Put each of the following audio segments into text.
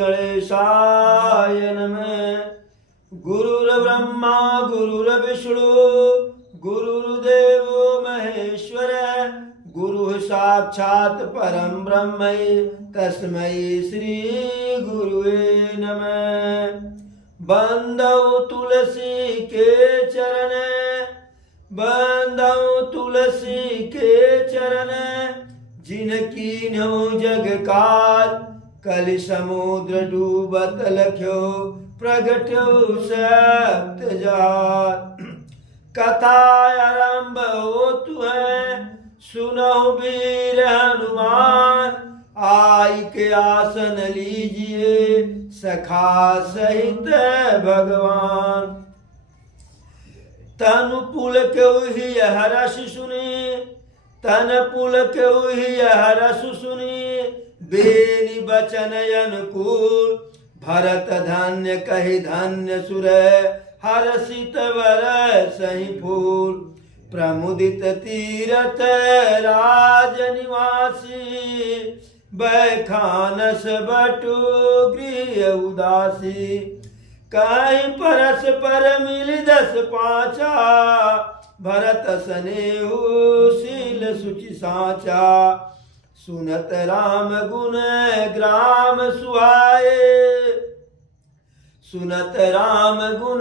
गणेशाय नमः। गुरुर्ब्रह्मा गुरुर्विष्णु गुरुर्देवो महेश्वर गुरुः साक्षात् परं ब्रह्म तस्मै श्री गुरुवे नमः। बंदौ तुलसी के चरण बंदौ तुलसी के चरण जिनकी न्यो जग काल कलि समुद्र डूबत लख्यो प्रगट्यो सप्त जात। कथा आरंभ होतु है सुनो वीर हनुमान आई के आसन लीजिए सखा सहित भगवान। तनु पुल के हरस सुनी तन पुल के हरस सुनी बेनी बचन अनुकूल भरत धन्य कहि धन्य सुर हर्षित वर सही फूल। प्रमुदित तीरथ राज निवासी बैखानस बटु गृह उदासी। कहीं परस पर मिल 10 पाचा भरत सनेहु शील सुचि साचा। सुनत राम गुण ग्राम सुहाए सुनत राम गुण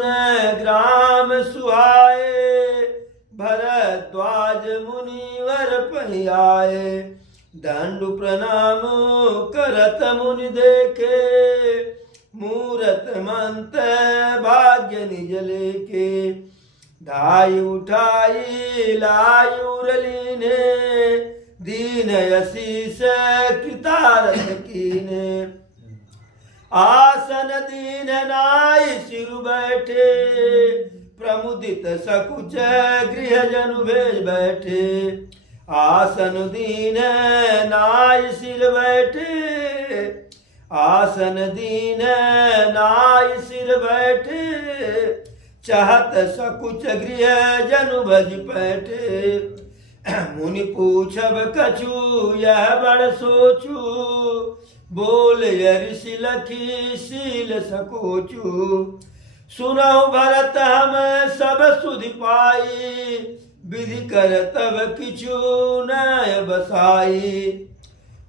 ग्राम सुहाए भरद्वाज मुनिवर पहियाए। दंडु प्रणाम करत मुनि देखे मूरत मंत भाग्य निज लेके। धाई उठाई लायुर लीने दीन यशीष कृतारथ कीने। आसन दीन नाई सिरु बैठे प्रमुदित सकुच गृह जनु भेज बैठे। आसन दीन नाई सिर बैठे आसन दीन नाई सिर बैठे। चाहत सकुच गृह जनु भज बैठे। मुनि पूछब कछु यह बड़ सोचू बोल ऋषि लखी शील सकोचू। सुनहु भरत हम सब सुधि पाई विधि कर तब किछु नय बसाई।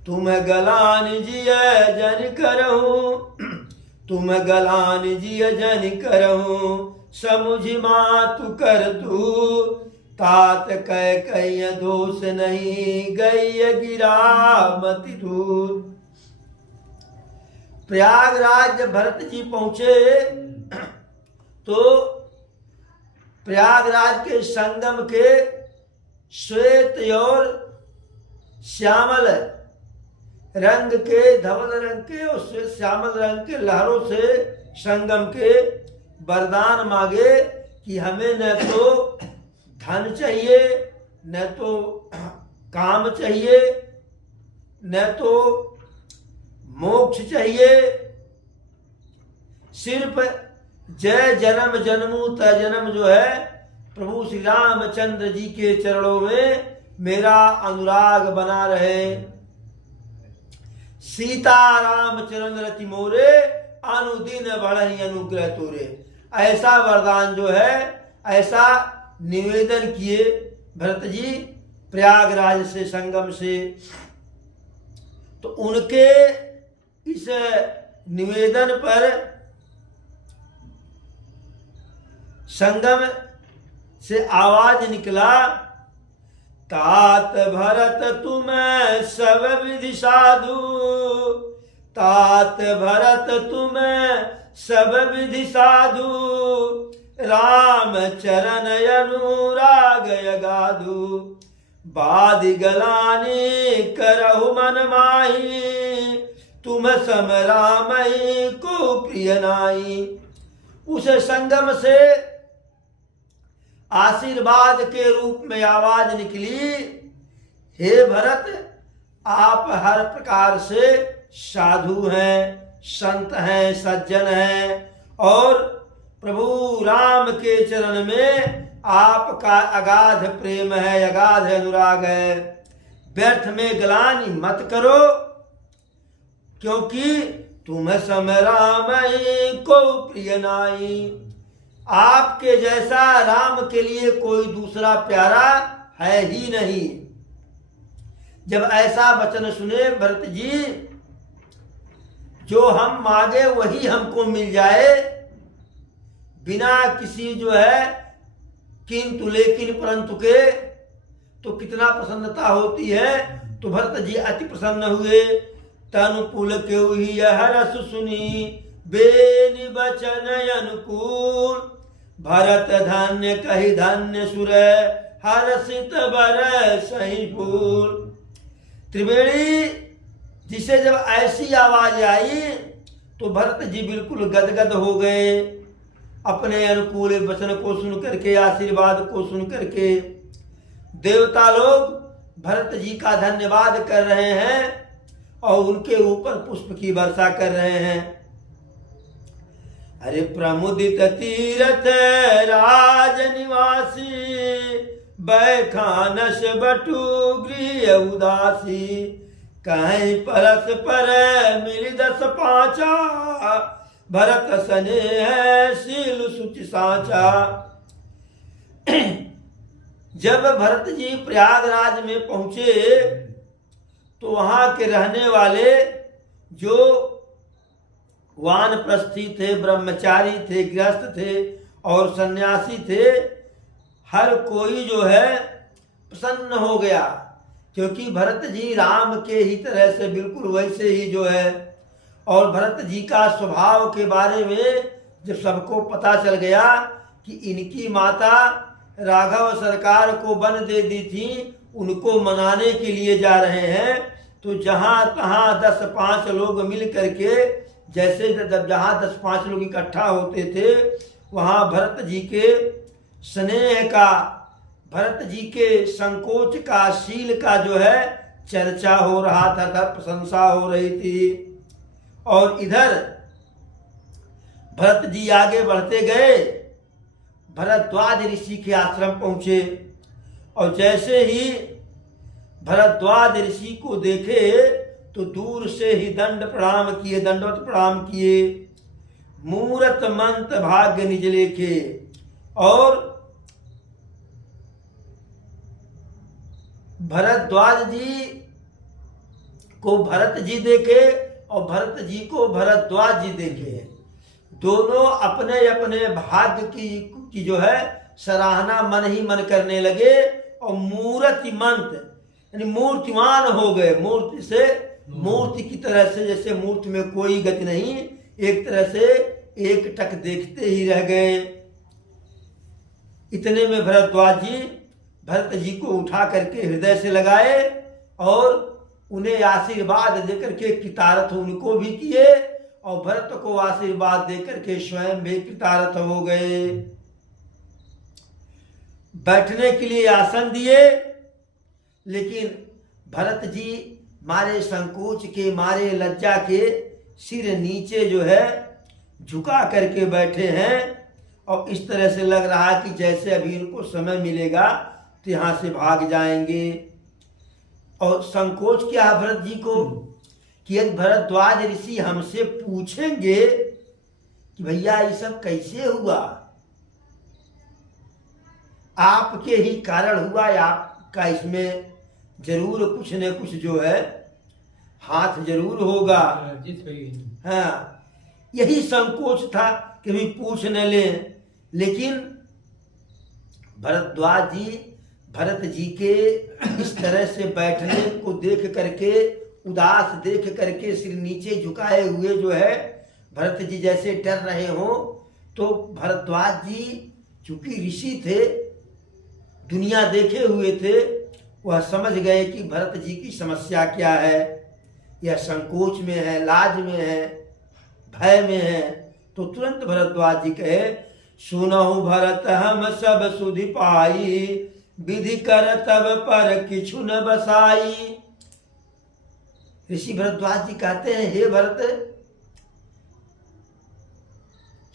तुम गलान जिय जन करहूँ तुम गलान जिय जन करहूँ समुझि मातु कर तू। तात कह कहीं दोष नहीं गई गिरा मति दूर। प्रयागराज भरत जी पहुंचे तो प्रयागराज के संगम के श्वेत और श्यामल रंग के धवल रंग के और श्यामल रंग के लहरों से संगम के वरदान मांगे कि हमें न तो धन चाहिए न तो काम चाहिए न तो मोक्ष चाहिए। सिर्फ जय जन्म जन्मू तजन्म जो है प्रभु श्री रामचंद्र जी के चरणों में मेरा अनुराग बना रहे। सीता राम चरण रति मोरे अनुदिन बढ़हि अनुग्रह तोरे। ऐसा वरदान जो है ऐसा निवेदन किए भरत जी प्रयागराज से संगम से। तो उनके इस निवेदन पर संगम से आवाज निकला। तात भरत तुम सब विधि साधु तात भरत तुम सब विधि साधु। राम चरण अनुराग गाधु बादि गलानी करहु मन माही। तुम सम रामई को प्रिय नाई। उस संगम से आशीर्वाद के रूप में आवाज निकली, हे भरत आप हर प्रकार से साधु हैं, संत हैं, सज्जन हैं और प्रभु राम के चरण में आपका अगाध प्रेम है, अगाध अनुराग है। व्यर्थ में गलानी मत करो, क्योंकि तुम सम राम को प्रिय नाई। आपके जैसा राम के लिए कोई दूसरा प्यारा है ही नहीं। जब ऐसा वचन सुने भरत जी, जो हम मांगे वही हमको मिल जाए, बिना किसी जो है किंतु लेकिन परंतु के, तो कितना प्रसन्नता होती है। तो भरत जी अति प्रसन्न हुए। तनु पुल क्यों ही हरस सुनी, बेनि बचन अनुकूल। भरत धान्य कही धान्य सुर, हर्षित बर सही फूल। त्रिवेणी जिसे जब ऐसी आवाज आई तो भरत जी बिल्कुल गदगद हो गए। अपने अनुकूल वचन को सुन करके, आशीर्वाद को सुन करके देवता लोग भरत जी का धन्यवाद कर रहे हैं और उनके ऊपर पुष्प की वर्षा कर रहे हैं। अरे प्रमुदित तीरथ राज निवासी, बैखानस बटु गृह उदासी। कहीं परस पर मिली 10 पांचा, भरत स्नेह शील सुचि साचा। जब भरत जी प्रयागराज में पहुंचे तो वहां के रहने वाले जो वानप्रस्थी थे, ब्रह्मचारी थे, गृहस्थ थे और सन्यासी थे, हर कोई जो है प्रसन्न हो गया, क्योंकि भरत जी राम के ही तरह से बिल्कुल वैसे ही जो है। और भरत जी का स्वभाव के बारे में जब सबको पता चल गया कि इनकी माता राघव सरकार को वन दे दी थी, उनको मनाने के लिए जा रहे हैं, तो जहां तहां 10-5 लोग मिल करके, जैसे जहां 10-5 लोग इकट्ठा होते थे, वहां भरत जी के स्नेह का, भरत जी के संकोच का, शील का जो है चर्चा हो रहा था, प्रशंसा हो रही थी। और इधर भरत जी आगे बढ़ते गए, भरद्वाज ऋषि के आश्रम पहुंचे और जैसे ही भरद्वाज ऋषि को देखे तो दूर से ही दंडवत प्रणाम किए। मूरत मंत भाग्य निज लेखे। और भरद्वाज जी को भरत जी देखे और भरत जी को भरद्वाज जी देखे। दोनों अपने अपने भाग्य की जो है सराहना मन ही मन करने लगे और मूर्तिमंत यानी मूर्तिमान हो गए। मूर्ति से, मूर्ति की तरह से, जैसे मूर्ति में कोई गति नहीं, एक तरह से एक टक देखते ही रह गए। इतने में भरद्वाज जी भरत जी को उठा करके हृदय से लगाए और उन्हें आशीर्वाद देकर के कृतार्थ उनको भी किए और भरत को आशीर्वाद देकर के स्वयं भी कृतार्थ हो गए। बैठने के लिए आसन दिए, लेकिन भरत जी मारे संकोच के, मारे लज्जा के, सिर नीचे जो है झुका करके बैठे हैं और इस तरह से लग रहा कि जैसे अभी इनको समय मिलेगा तो यहाँ से भाग जाएंगे। और संकोच क्या है भरत जी को कि यदि भरद्वाज ऋषि हमसे पूछेंगे कि भैया ये सब कैसे हुआ, आपके ही कारण हुआ, आपका इसमें जरूर कुछ न कुछ जो है हाथ जरूर होगा। हाँ, यही संकोच था कि भी पूछ न लें। लेकिन भरद्वाज जी भरत जी के इस तरह से बैठने को देख करके, उदास देख करके, सिर नीचे झुकाए हुए जो है भरत जी जैसे डर रहे हो, तो भरद्वाज जी चूंकि ऋषि थे, दुनिया देखे हुए थे, वह समझ गए कि भरत जी की समस्या क्या है। यह संकोच में है, लाज में है, भय में है। तो तुरंत भरद्वाज जी कहे, सुनहु भरत हम सब सुधि पाई, विधि कर तब पर किछु न बसाई। ऋषि भरद्वाज जी कहते हैं, हे भरत,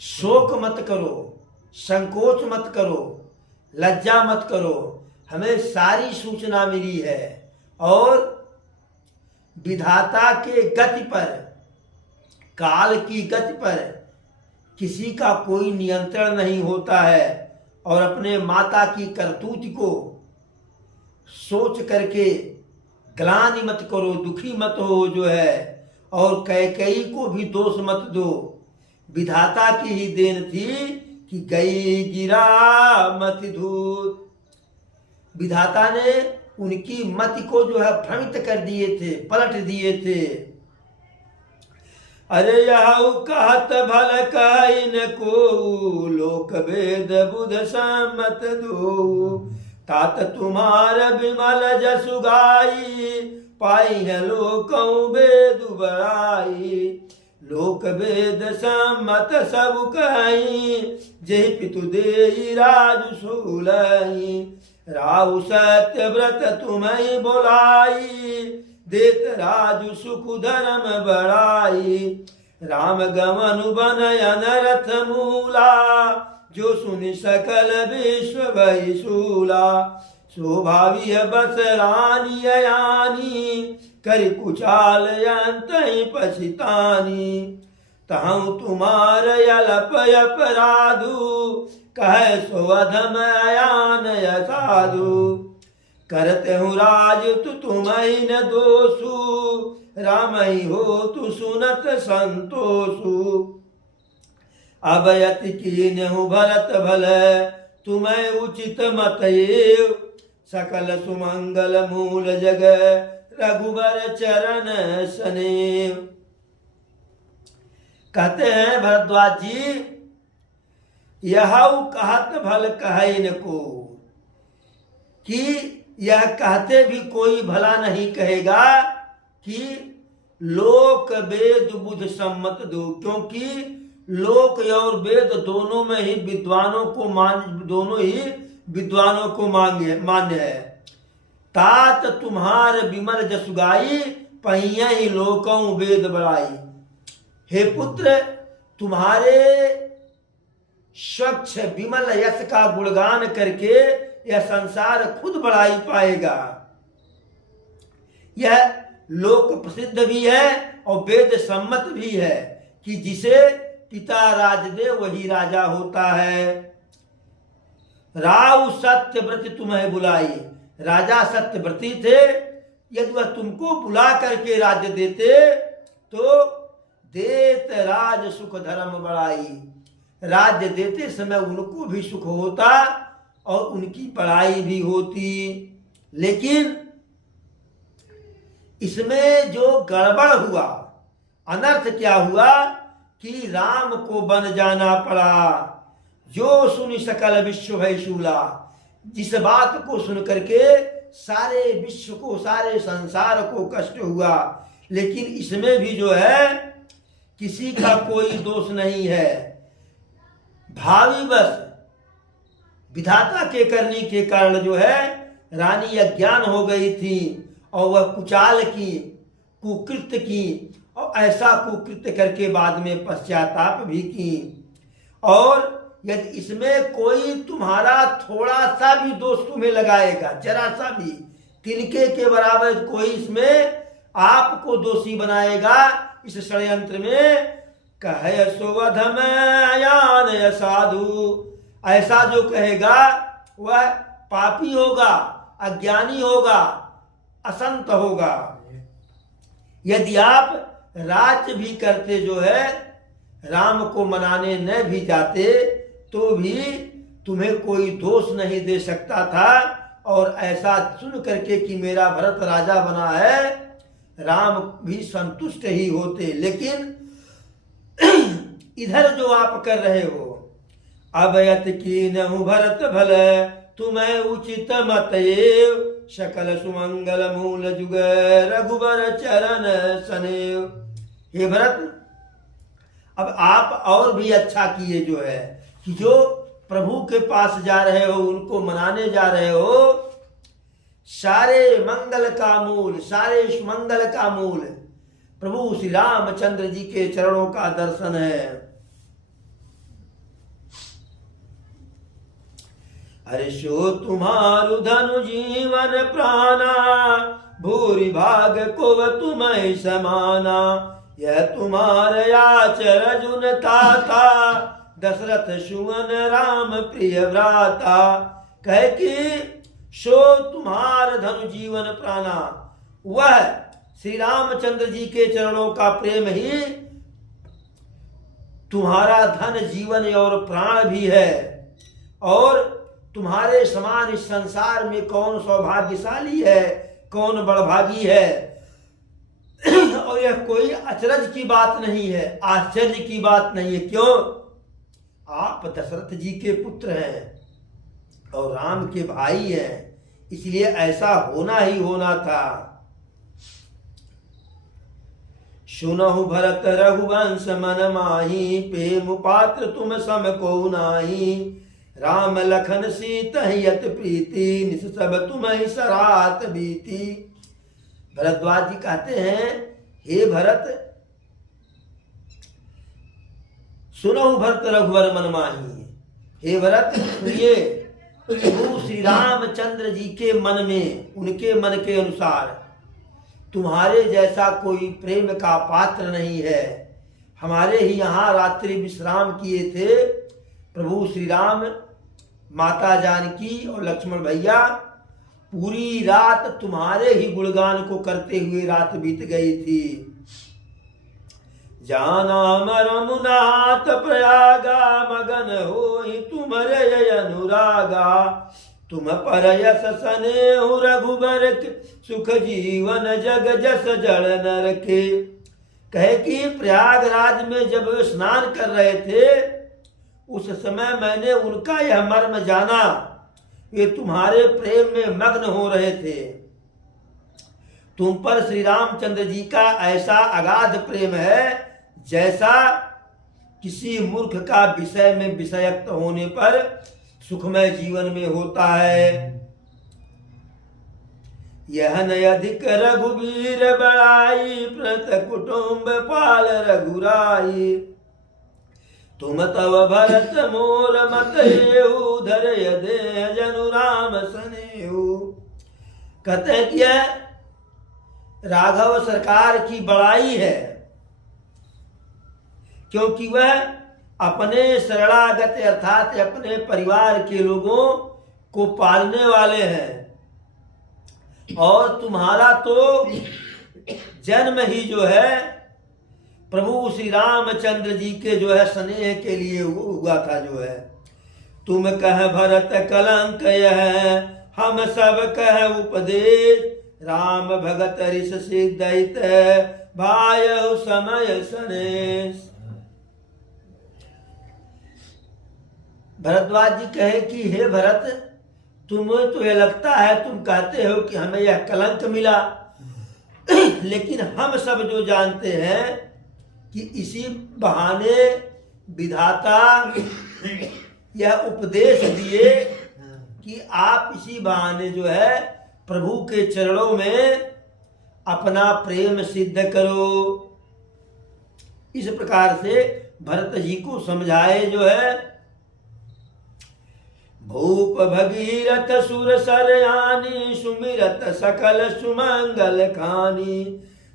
शोक मत करो, संकोच मत करो, लज्जा मत करो। हमें सारी सूचना मिली है और विधाता के गति पर काल की गति पर किसी का कोई नियंत्रण नहीं होता है, और अपने माता की करतूत को सोच करके ग्लानि मत करो, दुखी मत हो जो है, और कैकेयी को भी दोष मत दो। विधाता की ही देन थी कि गई गिरा मति धूत। विधाता ने उनकी मति को जो है भ्रमित कर दिए थे, पलट दिए थे। अरे यह कहत भल काइन को, लोक वेद बुध सम्मत दो। तात तुम्हार विमल जसु गाई, पाई है लोकौ वेद बड़ाई। लोक वेद सम्मत सब कहीं, जय पितु देई राजु सूलई। राहु सत्य व्रत तुम्हें बोलाई, देत राजु सुख धर्म बढ़ाई। राम गमन बन अनरथ मूला, जो सुनि सकल विश्व भई सूला। स्वभावी बस रानी यानी, करि कुचाल यंतहि पछितानी। तहु तुम्हार यलप अपराधु, कह सो अधम अयान यसाधु। करते हूँ राज तु तुम्हें न दोषु, राम ही हो तु सुनत संतोषु। अब यति कीन्हु भरत भल, तुम्हें उचित मत एव। सकल सुमंगल मूल जग, रघुबर चरण सनेव। कहते हैं भरद्वाज जी, यह कहत भल कहिन को, कि यह कहते भी कोई भला नहीं कहेगा कि लोक वेद बुध सम्मत दो, क्योंकि लोक और वेद दोनों में ही विद्वानों को मान्य है। तात तुम्हार विमल जसुगाई, पहिया ही लोकों वेद बढ़ाई। हे पुत्र, तुम्हारे स्वच्छ विमल यश का गुणगान करके यह संसार खुद बढ़ाई पाएगा। यह लोक प्रसिद्ध भी है और वेद सम्मत भी है कि जिसे पिता राज दे वही राजा होता है। राव सत्यव्रत तुम्हें बुलाई, राजा सत्यव्रती थे। यदि वह तुमको बुला करके राज्य देते तो देत राज सुख धर्म बढ़ाई। राज्य देते समय उनको भी सुख होता और उनकी पढ़ाई भी होती। लेकिन इसमें जो गड़बड़ हुआ, अनर्थ क्या हुआ कि राम को बन जाना पड़ा। जो सुनि सकल विश्व भय शूला, जिस बात को सुन करके सारे विश्व को, सारे संसार को कष्ट हुआ। लेकिन इसमें भी जो है किसी का कोई दोष नहीं है। भावी बस विधाता के करने के कारण जो है रानी अज्ञान हो गई थी और वह कुचाल की, कुकृत्य की, और ऐसा कुकृत्य करके बाद में पश्चाताप भी की। और यदि इसमें कोई तुम्हारा थोड़ा सा भी दोष तुम्हें लगाएगा, जरा सा भी, तिनके के बराबर कोई इसमें आपको दोषी बनाएगा इस षड्यंत्र में, कहे सोवधम अयान साधु, ऐसा जो कहेगा वह पापी होगा, अज्ञानी होगा, असंत होगा। यदि आप राज्य भी करते जो है, राम को मनाने न भी जाते तो भी तुम्हें कोई दोष नहीं दे सकता था। और ऐसा सुन करके कि मेरा भरत राजा बना है, राम भी संतुष्ट ही होते। लेकिन इधर जो आप कर रहे हो, अभयत कीन्हु भरत भल, तुम्हें उचित मत एव। सकल सुमंगल मूल जुग, रघुबर चरण सनेव। हे भरत, अब आप और भी अच्छा किए जो है कि जो प्रभु के पास जा रहे हो, उनको मनाने जा रहे हो। सारे मंगल का मूल, सारे सुमंगल का मूल प्रभु श्री रामचंद्र जी के चरणों का दर्शन है। अरे सो तुम्हारु धनु जीवन प्राणा, भूरि भाग को तुम्हें समाना। यह तुम्हारे आचरजुन ताता, दशरथ सुवन राम प्रिय भ्राता। कहे कि सो तुम्हार धनु जीवन प्राणा, वह श्री रामचंद्र जी के चरणों का प्रेम ही तुम्हारा धन जीवन और प्राण भी है। और तुम्हारे समान इस संसार में कौन सौभाग्यशाली है, कौन बड़भागी है। और यह कोई अचरज की बात नहीं है, आश्चर्य की बात नहीं है। क्यों? आप दशरथ जी के पुत्र हैं और राम के भाई हैं, इसलिए ऐसा होना ही होना था। सुनहु भरत रघुवंश मन माही, प्रेम पात्र तुम सम को नाही। राम लखन सीत यत प्रीति, निस सब तुम ही सरात बीती। भरद्वाज जी कहते हैं, हे भरत, सुनहु भरत रघुवर मन माही। हे भरत, सुनिए, प्रभु श्री रामचंद्र जी के मन में, उनके मन के अनुसार तुम्हारे जैसा कोई प्रेम का पात्र नहीं है। हमारे ही यहाँ रात्रि विश्राम किए थे प्रभु श्री राम, माता जानकी और लक्ष्मण भैया। पूरी रात तुम्हारे ही गुणगान को करते हुए रात बीत गई थी। जाना रमुनाथ प्रयागा, मगन होई तुमरे अनुरागा। तुम पर यश सनेहु रघुबर, सुख जीवन जग जस जड़ नर के। कहे कि प्रयागराज में जब वे स्नान कर रहे थे, उस समय मैंने उनका यह मर्म जाना, वे तुम्हारे प्रेम में मग्न हो रहे थे। तुम पर श्री रामचंद्र जी का ऐसा अगाध प्रेम है जैसा किसी मूर्ख का विषय में विषयक्त होने पर सुखमय जीवन में होता है। यह न अधिक रघुवीर बड़ाई, प्रत कुटुंब पाल रघुराई। तुम तव भरत मोर मत येहु, धरय दे जनु राम सनेहु। कहते हैं कि यह राघव सरकार की बड़ाई है, क्योंकि वह अपने शरणागत अर्थात अपने परिवार के लोगों को पालने वाले हैं। और तुम्हारा तो जन्म ही जो है प्रभु श्री रामचंद्र जी के जो है स्नेह के लिए हुआ था जो है। तुम कह भरत कलंक यह, हम सब कह उपदेश। राम भगत ऋष सिद्धित, भाय समय सनेश। भरद्वाज जी कहे कि हे भरत, तुम्हें तो यह लगता है, तुम कहते हो कि हमें यह कलंक मिला, लेकिन हम सब जो जानते हैं कि इसी बहाने विधाता यह उपदेश दिए कि आप इसी बहाने जो है प्रभु के चरणों में अपना प्रेम सिद्ध करो। इस प्रकार से भरत जी को समझाए जो है। भूप भगीरथ सुर सरयानी, सुमिरत सकल सुमंगल खानी।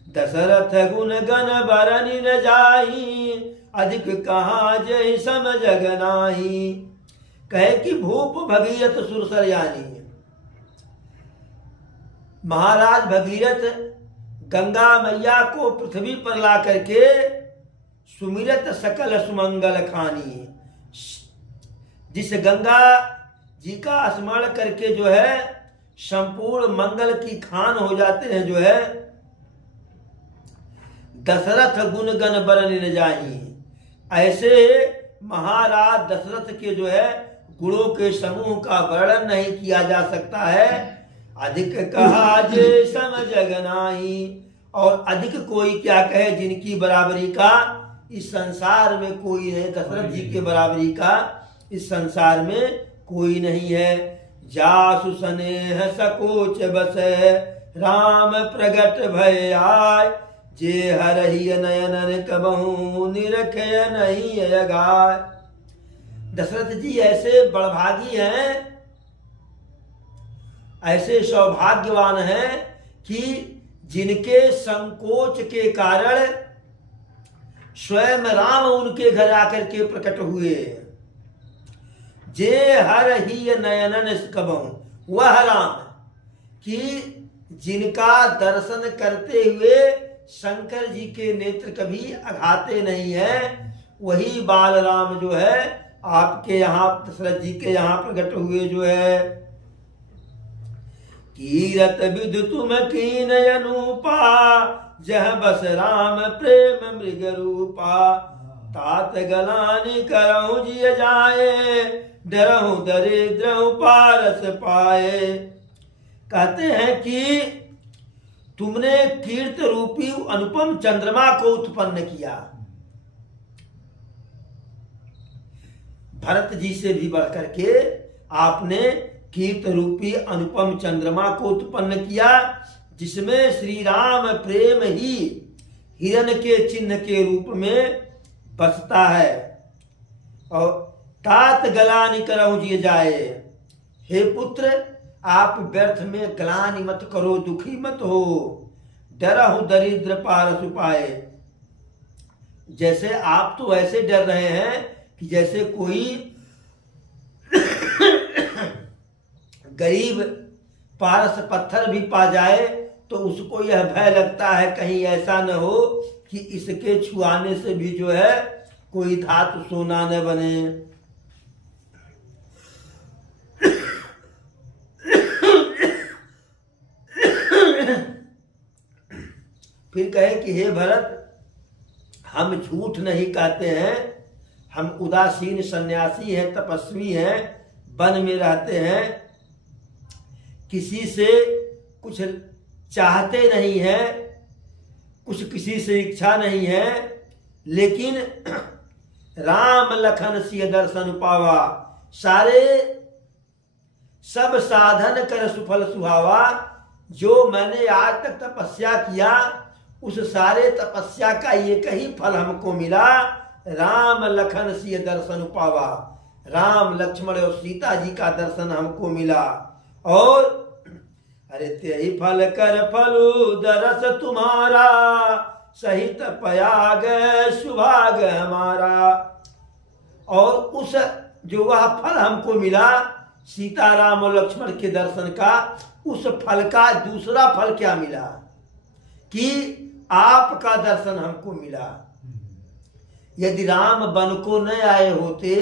दशरथ गुण गण बरनि न जाही, अधिक कहा जय सम जग नाही। कहे कि भूप भगीरथ सुर सरयानी, महाराज भगीरथ गंगा मैया को पृथ्वी पर ला करके सुमिरत सकल सुमंगल खानी, जिस गंगा जी का स्मरण करके जो है संपूर्ण मंगल की खान हो जाते हैं जो है। दशरथ गुण गण बरनि न जाही, ऐसे महाराज दशरथ के जो है गुणों के समूह का वर्णन नहीं किया जा सकता है। अधिक कहा जे सम जग नाही, और अधिक कोई क्या कहे जिनकी बराबरी का इस संसार में कोई नहीं। दशरथ जी के बराबरी का इस संसार में कोई नहीं है। जासु स्नेह सकोच बस, राम प्रगट भय आय। जे हरहि नयन कबहू, निरखय नहीं अगाय। दशरथ जी ऐसे बड़भागी हैं, ऐसे सौभाग्यवान हैं कि जिनके संकोच के कारण स्वयं राम उनके घर आकर के प्रकट हुए। जे हर ही नयनन कबहु, वह राम कि जिनका दर्शन करते हुए शंकर जी के नेत्र कभी अघाते नहीं है, वही बाल राम जो है आपके यहाँ दशरथ जी के यहाँ प्रकट हुए जो है। कीरत विधु तुम कीन अनुपा, जह बस राम प्रेम मृग रूपा। तात गलानी करहु जिय जाए, डरहु दरिद्र पारस पाए। कहते हैं कि तुमने कीर्त रूपी अनुपम चंद्रमा को उत्पन्न किया। भरत जी से भी बढ़कर के आपने कीर्त रूपी अनुपम चंद्रमा को उत्पन्न किया, जिसमें श्री राम प्रेम ही हिरण के चिन्ह के रूप में बसता है। और तात गलानि करहु जिय जाए, हे पुत्र आप व्यर्थ में ग्लानि मत करो, दुखी मत हो। डरहु दरिद्र पारस पाए, जैसे आप तो ऐसे डर रहे हैं कि जैसे कोई गरीब पारस पत्थर भी पा जाए तो उसको यह भय लगता है कहीं ऐसा न हो कि इसके छुआने से भी जो है कोई धातु सोना न बने। फिर कहे कि हे भरत, हम झूठ नहीं कहते हैं, हम उदासीन सन्यासी हैं, तपस्वी हैं, वन में रहते हैं, किसी से कुछ चाहते नहीं है, कुछ किसी से इच्छा नहीं है, लेकिन राम लखन सिय दर्शन पावा, सारे सब साधन कर सुफल सुहावा। जो मैंने आज तक तपस्या किया उस सारे तपस्या का एक ही फल हमको मिला, राम लखन सिय दर्शन पावा। राम लक्ष्मण और सीता जी का दर्शन हमको मिला। और अरे तेहि फल कर फलु दरस तुम्हारा, सहित पयाग सुभाग हमारा। और उस जो वह फल हमको मिला सीताराम और लक्ष्मण के दर्शन का, उस फल का दूसरा फल क्या मिला कि आपका दर्शन हमको मिला। यदि राम वन को न आए होते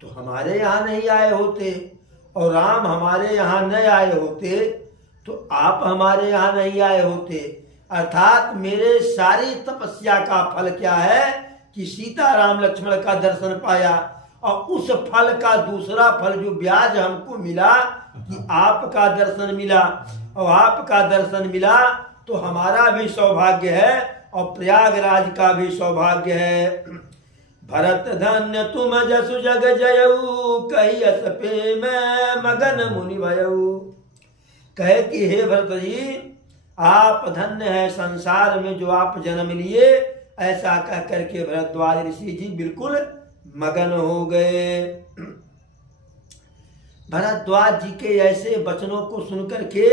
तो हमारे यहाँ नहीं आए होते, और राम हमारे यहाँ न आए होते तो आप हमारे यहाँ नहीं आए होते। अर्थात मेरे सारी तपस्या का फल क्या है कि सीता राम लक्ष्मण का दर्शन पाया, और उस फल का दूसरा फल जो ब्याज हमको मिला कि आपका दर्शन मिला। और आपका दर्शन मिला तो हमारा भी सौभाग्य है और प्रयागराज का भी सौभाग्य है। भरत धन्य तुम जसु जग जयऊ, कही अस पे मैं मगन मुनि भयऊ। कहे कि हे भरत जी, आप धन्य है संसार में जो आप जन्म लिए। ऐसा कह करके भरद्वाज ऋषि जी बिल्कुल मगन हो गए। भरद्वाज जी के ऐसे वचनों को सुनकर के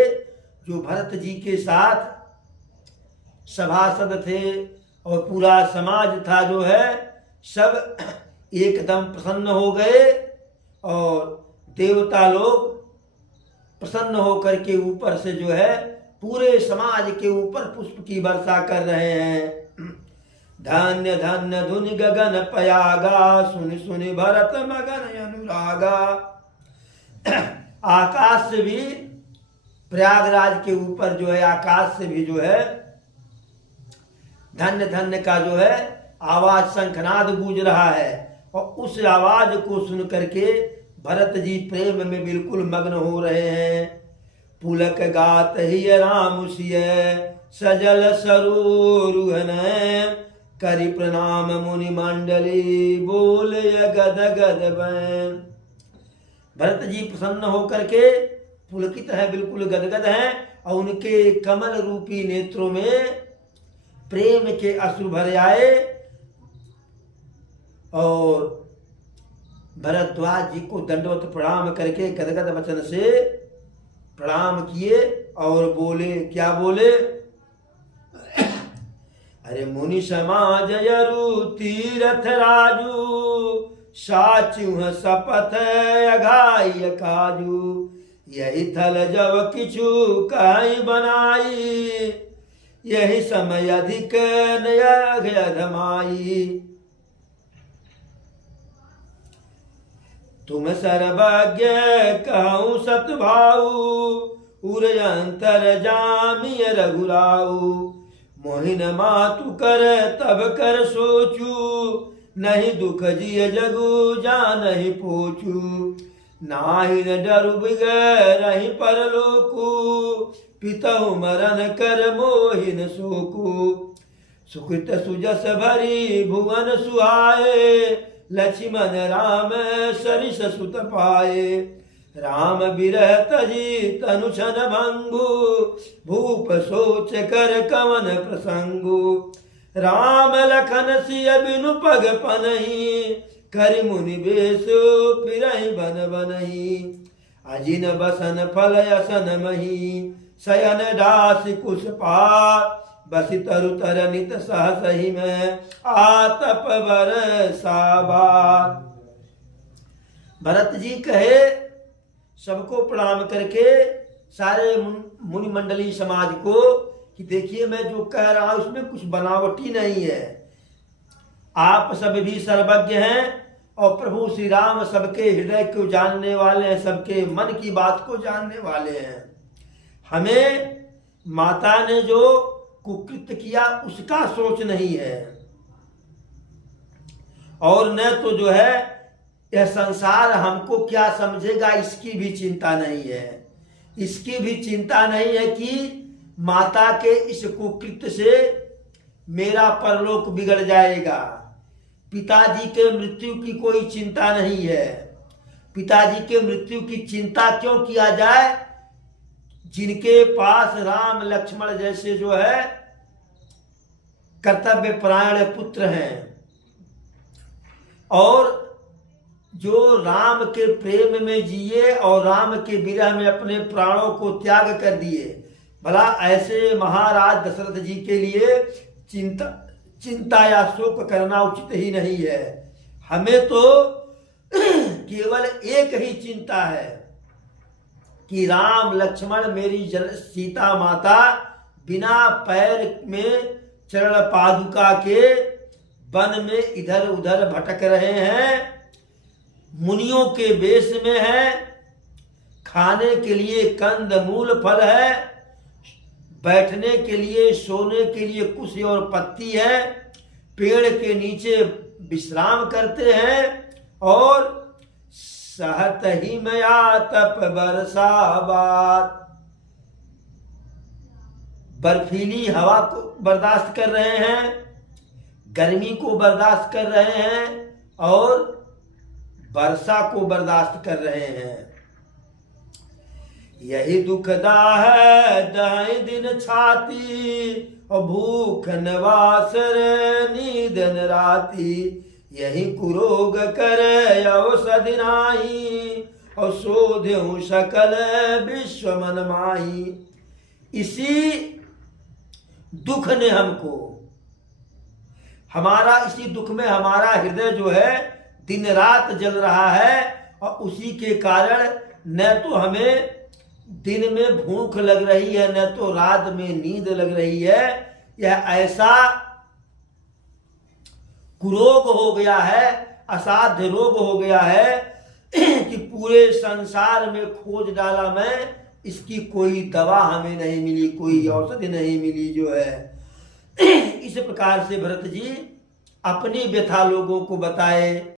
जो भरत जी के साथ सभासद थे और पूरा समाज था जो है, सब एकदम प्रसन्न हो गए। और देवता लोग प्रसन्न होकर के ऊपर से जो है पूरे समाज के ऊपर पुष्प की वर्षा कर रहे हैं। धन्य धन्य धुनि गगन पयागा, सुनि सुनि भरत मगन अनुरागा। आकाश से भी, प्रयागराज के ऊपर जो है आकाश से भी जो है धन्य धन्य का जो है आवाज शंखनाद गूंज रहा है। और उस आवाज को सुन करके भरत जी प्रेम में बिल्कुल मग्न हो रहे हैं। पुलक गात ही राम सिय, सजल सरोरुहन, करि प्रणाम मुनि मंडली, बोले गद गद बैन। भरत जी प्रसन्न होकर के पुलकित है, बिल्कुल गदगद हैं, और उनके कमल रूपी नेत्रों में प्रेम के अश्रु भर आए। और भरद्वाज जी को दंडवत प्रणाम करके गदगद वचन से प्रणाम किए और बोले, क्या बोले? अरे मुनि समाज यरु तीरथ राजू, साचुह सपथ अघाई काजू। यही थल जब किछु काई बनाई, यही समय अधिक नयधमाई। तुम सर्वज्ञ कहूँ सतभाऊ, उरयंतर जामिय रघुराऊ। मोहिन मातु कर तब कर सोचू, नहीं दुख जिय जगु जानहि पोचू। नाहि न डरु बिगरहि परलोकु, पितहु मरण कर मोहिन शोकु। सुकृत सुजस भरी भुवन सुहाए, लक्ष्मण राम सरिस सुत पाए। राम बिरह तजी तनु छन भंगु, भूप सोच कर कवन प्रसंगु। राम लखन सिय बिनु पग पनहि, करि मुनि बेश फिरहि बन बनहि। अजिन बसन फल असन मही, शयन डास कुश पार। बसि तरु तर नित सहसहि में, आतप बरसाबार। भरत जी कहे सबको प्रणाम करके, सारे मुनि मंडली समाज को, कि देखिए मैं जो कह रहा हूं उसमें कुछ बनावटी नहीं है। आप सब भी सर्वज्ञ हैं और प्रभु श्री राम सबके हृदय को जानने वाले हैं, सबके मन की बात को जानने वाले हैं। हमें माता ने जो कुकृत किया उसका सोच नहीं है, और न तो जो है यह संसार हमको क्या समझेगा इसकी भी चिंता नहीं है। इसकी भी चिंता नहीं है कि माता के इस कुकृत से मेरा परलोक बिगड़ जाएगा। पिताजी के मृत्यु की कोई चिंता नहीं है। पिताजी के मृत्यु की चिंता क्यों किया जाए, जिनके पास राम लक्ष्मण जैसे जो है कर्तव्य परायण पुत्र हैं, और जो राम के प्रेम में जिए और राम के विरह में अपने प्राणों को त्याग कर दिए। भला ऐसे महाराज दशरथ जी के लिए चिंता या शोक करना उचित ही नहीं है। हमें तो केवल एक ही चिंता है कि राम लक्ष्मण मेरी सीता माता बिना पैर में चरण पादुका के वन में इधर उधर भटक रहे हैं, मुनियों के वेश में है, खाने के लिए कंद मूल फल है, बैठने के लिए सोने के लिए कुश और पत्ती है, पेड़ के नीचे विश्राम करते हैं, और सहत ही मया तप बरसाबात, बर्फीली हवा को बर्दाश्त कर रहे हैं, गर्मी को बर्दाश्त कर रहे हैं, और वर्षा को बर्दाश्त कर रहे हैं। यही दुखदा है दाएं दिन छाती, और भूख नवासर नींदन राती। यही कुरोग कर औषधि नाही, और शोध्यु सकल विश्व मन माही। इसी दुख ने हमको, इसी दुख में हमारा हृदय जो है दिन रात जल रहा है, और उसी के कारण न तो हमें दिन में भूख लग रही है, न तो रात में नींद लग रही है। यह ऐसा कुरोग हो गया है, असाध्य रोग हो गया है कि पूरे संसार में खोज डाला मैं, इसकी कोई दवा हमें नहीं मिली, कोई औषधि नहीं मिली जो है। इस प्रकार से भरत जी अपनी व्यथा लोगों को बताए।